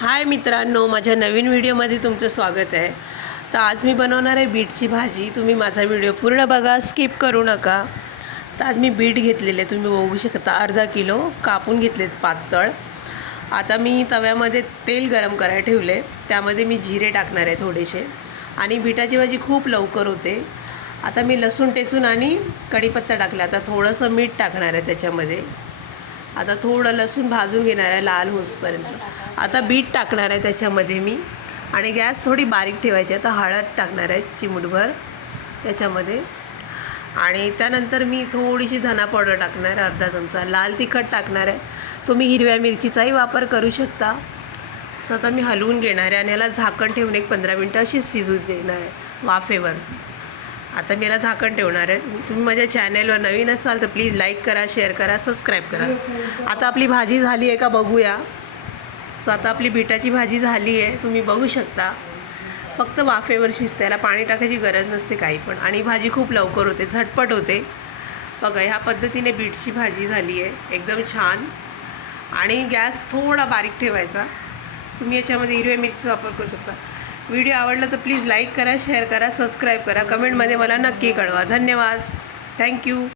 हाय मित्रांनो माझ्या नवीन व्हिडिओमध्ये तुमचं स्वागत आहे. तर आज मी बनवणार आहे बीटची भाजी. तुम्ही माझा व्हिडिओ पूर्ण बघा स्किप करू नका. तर आज मी बीट घेतलेले तुम्ही बघू शकता. अर्धा किलो कापून घेतलेत पातळ. आता मी तव्यामध्ये तेल गरम करायला ठेवले. त्यामध्ये मी जिरे टाकणार आहे थोडेसे. आणि बीटाची भाजी खूप लवकर होते. आता मी लसूण टेचून आणि कढीपत्ता टाकला. आता थोडंसं मीठ टाकणार आहे त्याच्यामध्ये. आता थोडं लसूण भाजून घेणार आहे लाल होसपर्यंत. आता बीट टाकणार आहे त्याच्यामध्ये मी. आणि गॅस थोडी बारीक ठेवायची आता हळद टाकणार आहे चिमूटभर त्याच्यामध्ये आणि त्यानंतर मी थोडीशी धना पावडर टाकणार आहे अर्धा चमचा. लाल तिखट टाकणार आहे. तुम्ही हिरव्या मिरचीचाही वापर करू शकता. असं आता मी हलवून घेणार आहे आणि याला झाकण ठेवून एक पंधरा मिनटं अशीच शिजू देणार आहे वाफेवर. आता मी याला झाकण ठेवणार आहे. तुम्ही माझ्या चॅनेलवर नवीन असाल तर प्लीज लाईक करा शेअर करा सबस्क्राईब करा. आता आपली भाजी झाली आहे का बघूया. सो आता आपली बिटाची भाजी झाली आहे तुम्ही बघू शकता. फक्त वाफेवर शिजते पाणी टाकायची गरज नसते काही पण. आणि भाजी खूप लवकर होते झटपट होते. बघा ह्या पद्धतीने बीटची भाजी झाली आहे एकदम छान. आणि गॅस थोडा बारीक ठेवायचा. तुम्ही याच्यामध्ये हिरव्या मिरचीचा वापर करू शकता. व्हिडिओ आवडला तर प्लीज लाईक करा शेअर करा सबस्क्राईब करा. कमेंटमध्ये मला नक्की कळवा. धन्यवाद. थँक्यू